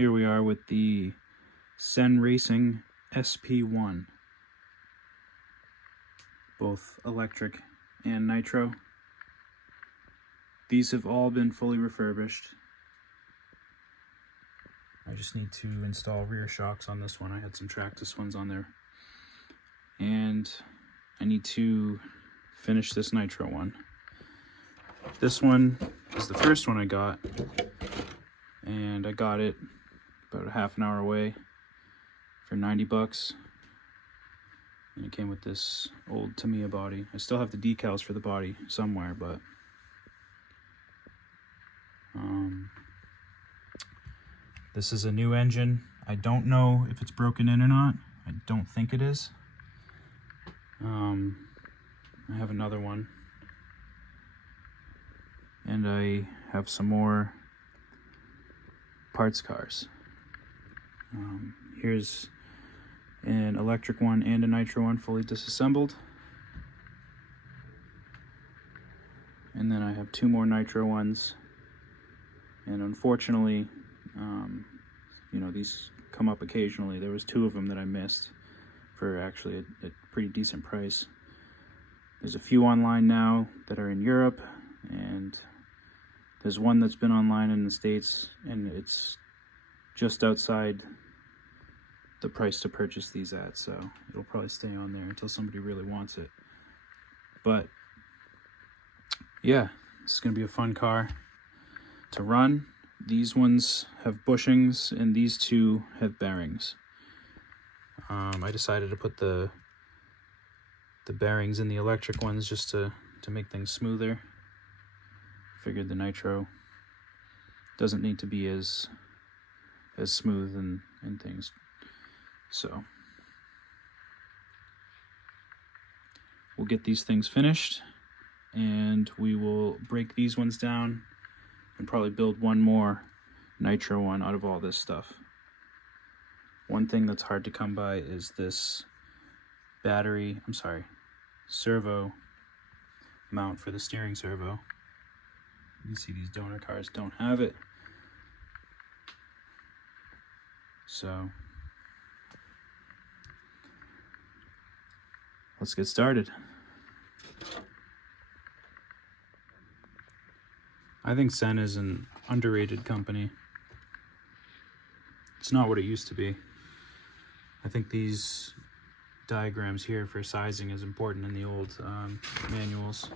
here we are with the CEN Racing SP1, both electric and nitro. These have all been fully refurbished. I just need to install rear shocks on this one. I had some Tractus ones on there. And I need to finish this nitro one. This one is the first one I got, and I got it about a half an hour away for 90 bucks. And it came with this old Tamiya body. I still have the decals for the body somewhere, but this is a new engine. I don't know if it's broken in or not. I don't think it is. I have another one, and I have some more parts cars. Here's an electric one and a nitro one fully disassembled, and then I have two more nitro ones. And unfortunately, these come up occasionally. There was two of them that I missed for actually a pretty decent price. There's a few online now that are in Europe, and there's one that's been online in the States, and it's just outside the price to purchase these at, so it'll probably stay on there until somebody really wants it. But yeah, this is gonna be a fun car to run. These ones have bushings and these two have bearings. I decided to put the bearings in the electric ones just to make things smoother. Figured the nitro doesn't need to be as smooth and things. So we'll get these things finished, and we will break these ones down and probably build one more nitro one out of all this stuff. One thing that's hard to come by is this servo mount for the steering servo. You can see these donor cars don't have it. So let's get started. I think CEN is an underrated company. It's not what it used to be. I think these diagrams here for sizing is important in the old manuals.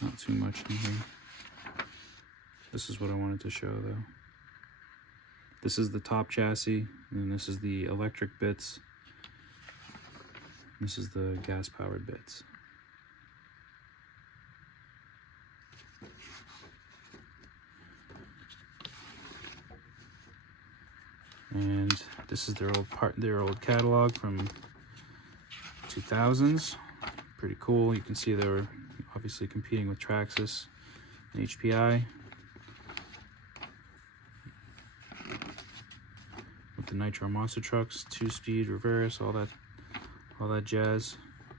Not too much in here. This is what I wanted to show though. This is the top chassis, and this is the electric bits. This is the gas-powered bits. And this is their old catalog from 2000s. Pretty cool. You can see they were obviously competing with Traxxas and HPI. With the nitro monster trucks, 2-speed, reverse, all that jazz,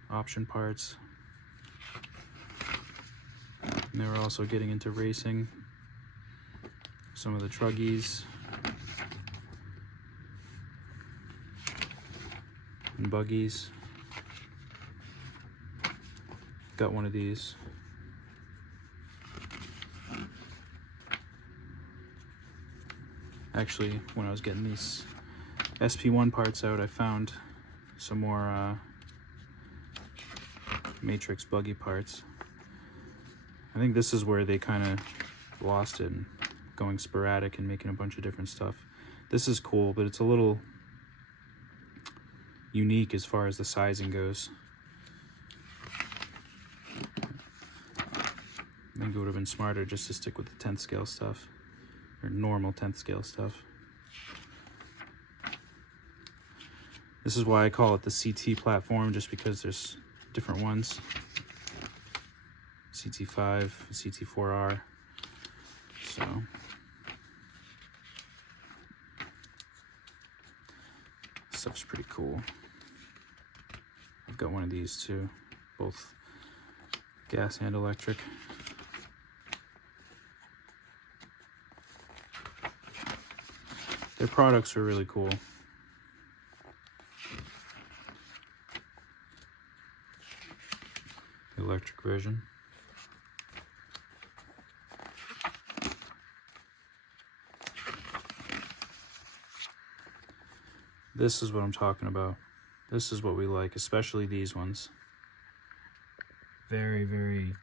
option parts. And they were also getting into racing. Some of the truggies and buggies. Got one of these. Actually, when I was getting these SP1 parts out, I found some more Matrix buggy parts. I think this is where they kind of lost it, and going sporadic and making a bunch of different stuff. This is cool, but it's a little unique as far as the sizing goes. I think it would have been smarter just to stick with the 10th scale stuff, or normal 10th scale stuff. This is why I call it the CT platform, just because there's different ones. CT5, CT4R. So stuff's pretty cool. I've got one of these too, both gas and electric. Their products are really cool. The electric version. This is what I'm talking about. This is what we like, especially these ones. Very, very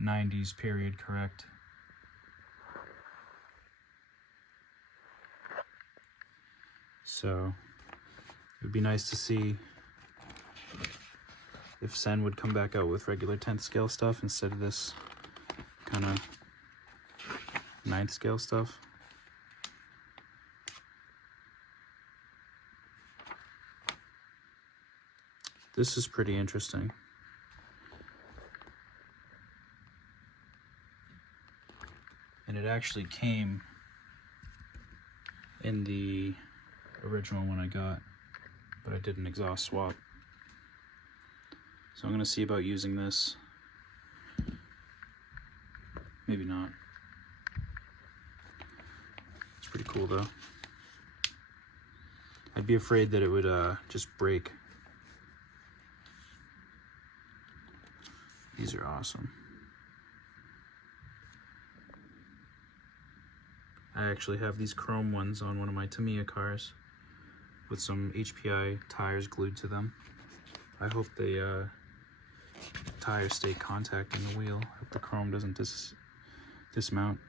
90s period correct. So it would be nice to see if CEN would come back out with regular 10th scale stuff instead of this kind of 9th scale stuff. This is pretty interesting. And it actually came in the original one I got, but I did an exhaust swap. So I'm going to see about using this. Maybe not. It's pretty cool though. I'd be afraid that it would just break. These are awesome. I actually have these chrome ones on one of my Tamiya cars with some HPI tires glued to them. I hope the tires stay contacting the wheel. I hope the chrome doesn't dismount.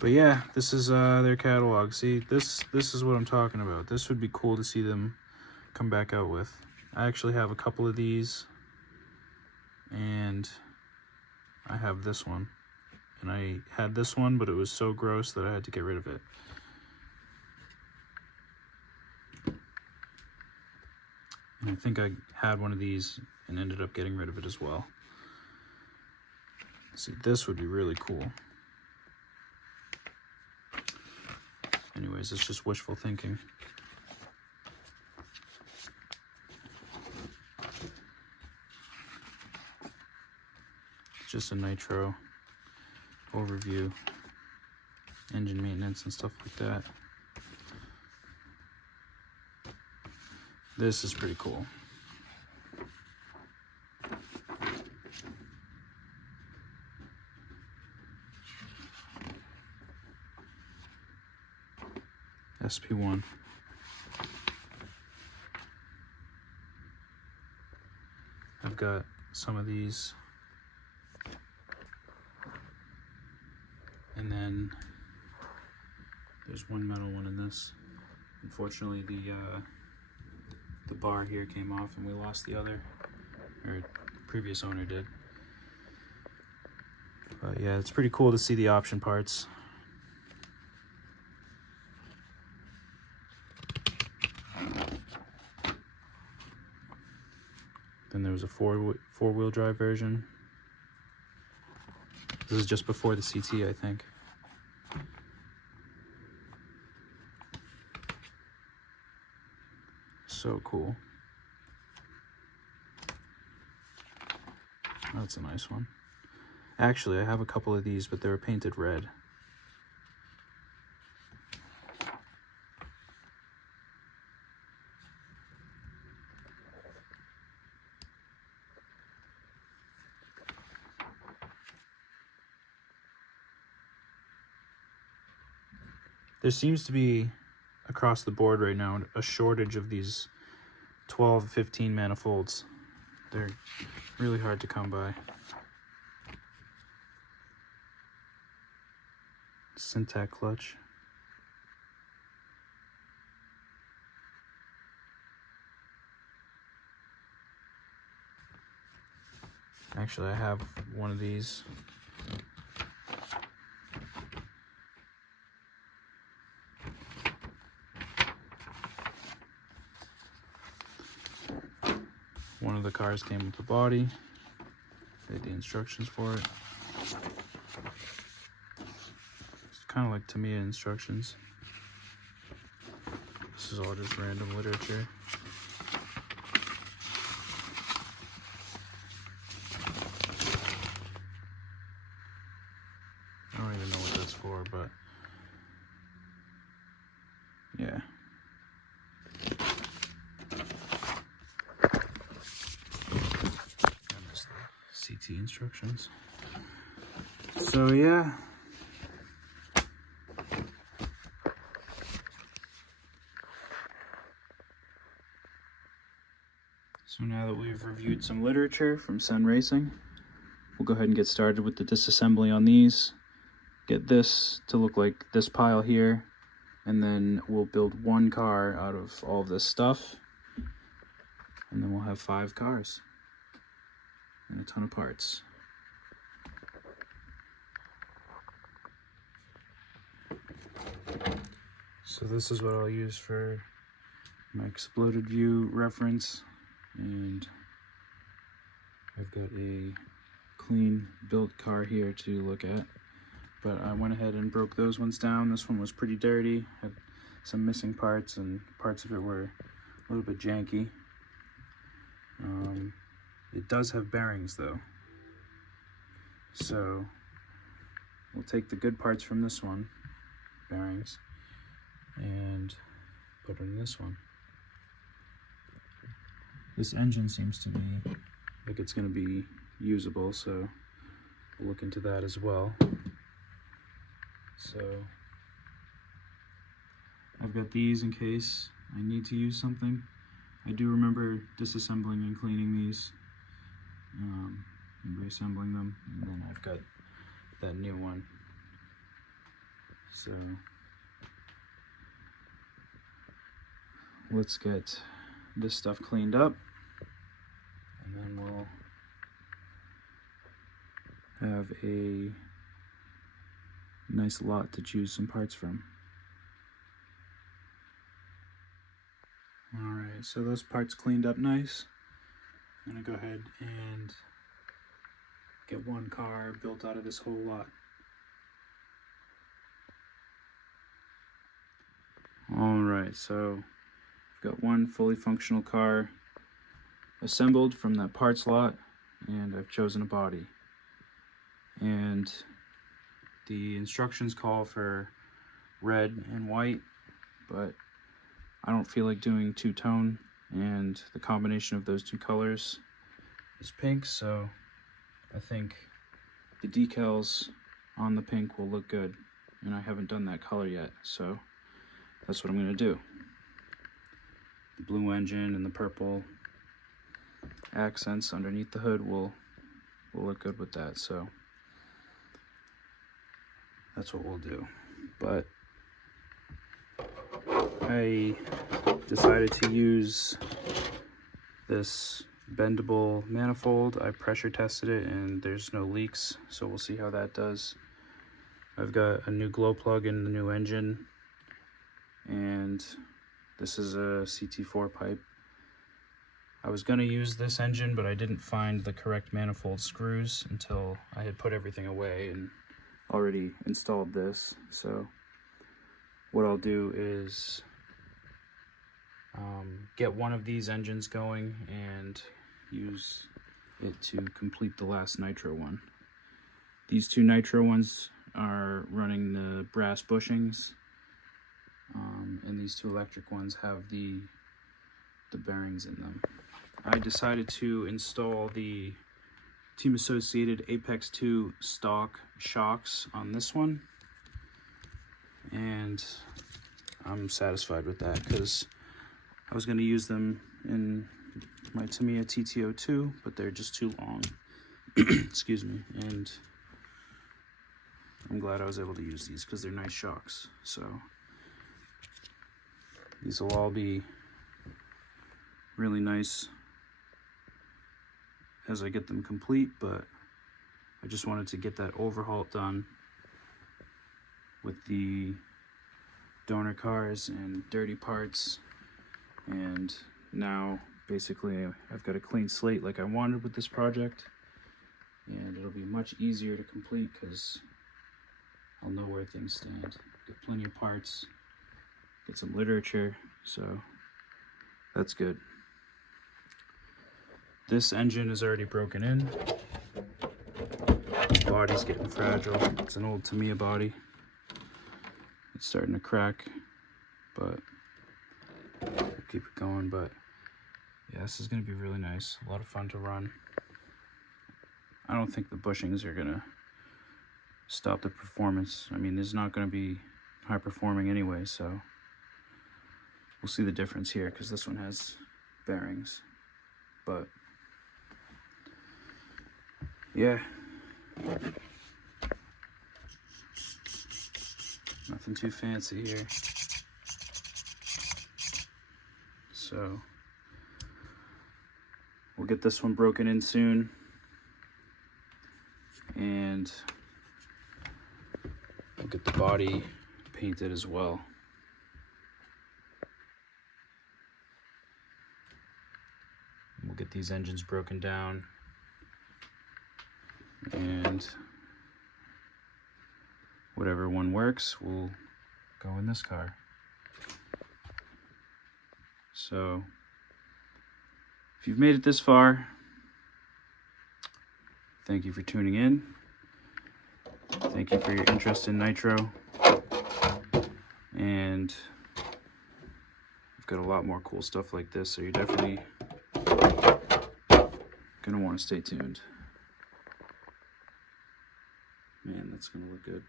But yeah, this is their catalog. See, this is what I'm talking about. This would be cool to see them come back out with. I actually have a couple of these, and I have this one. And I had this one, but it was so gross that I had to get rid of it. And I think I had one of these and ended up getting rid of it as well. See, this would be really cool. Anyways, it's just wishful thinking. It's just a nitro overview, engine maintenance and stuff like that. This is pretty cool. SP1. I've got some of these. And then there's one metal one in this. Unfortunately, the bar here came off and we lost the other, or previous owner did. But yeah, it's pretty cool to see the option parts. Then there was a four-wheel drive version. This is just before the CT, I think. So cool. That's a nice one. Actually, I have a couple of these, but they're painted red. There seems to be, across the board right now, a shortage of these 12, 15 manifolds. They're really hard to come by. Syntac clutch. Actually, I have one of these. One of the cars came with the body. They had the instructions for it. It's kind of like Tamiya instructions. This is all just random literature. I don't even know what that's for, but yeah. And just the CT instructions. So yeah. So now that we've reviewed some literature from CEN Racing, we'll go ahead and get started with the disassembly on these. Get this to look like this pile here, and then we'll build one car out of all of this stuff, and then we'll have 5 cars and a ton of parts. So this is what I'll use for my exploded view reference, and I've got a clean built car here to look at, but I went ahead and broke those ones down. This one was pretty dirty, had some missing parts, and parts of it were a little bit janky. It does have bearings though, so we'll take the good parts from this one, bearings, and put it in this one. This engine seems to me like it's going to be usable, so we'll look into that as well. So I've got these in case I need to use something. I do remember disassembling and cleaning these, and reassembling them, and then I've got that new one. So let's get this stuff cleaned up, and then we'll have a nice lot to choose some parts from. Alright, so those parts cleaned up nice. I'm going to go ahead and get one car built out of this whole lot. Alright, so I've got one fully functional car assembled from that parts lot, and I've chosen a body. And the instructions call for red and white, but I don't feel like doing two-tone, and the combination of those two colors is pink, so I think the decals on the pink will look good, and I haven't done that color yet, so that's what I'm going to do. The blue engine and the purple accents underneath the hood will look good with that, so that's what we'll do. But I decided to use this bendable manifold. I pressure tested it and there's no leaks, so we'll see how that does. I've got a new glow plug in the new engine, and this is a CT4 pipe. I was going to use this engine, but I didn't find the correct manifold screws until I had put everything away and already installed this. So what I'll do is get one of these engines going and use it to complete the last nitro one. These two nitro ones are running the brass bushings, and these two electric ones have the bearings in them. I decided to install the Team Associated Apex 2 stock shocks on this one, and I'm satisfied with that because I was going to use them in my Tamiya TT02, but they're just too long. Excuse me. And I'm glad I was able to use these because they're nice shocks. So these will all be really nice as I get them complete, but I just wanted to get that overhaul done with the donor cars and dirty parts, and now basically I've got a clean slate like I wanted with this project, and it'll be much easier to complete because I'll know where things stand. Got plenty of parts, get some literature, So that's good. This engine is already broken in. The body's getting fragile. It's an old Tamiya body. It's starting to crack, but we'll keep it going. But yeah, this is going to be really nice. A lot of fun to run. I don't think the bushings are going to stop the performance. I mean, it's not going to be high performing anyway, so we'll see the difference here because this one has bearings. But yeah, nothing too fancy here. So we'll get this one broken in soon, and we'll get the body painted as well. We'll get these engines broken down, and whatever one works will go in this car. So if you've made it this far, thank you for tuning in. Thank you for your interest in nitro. And I've got a lot more cool stuff like this, so you're definitely gonna want to stay tuned. Man, that's gonna look good.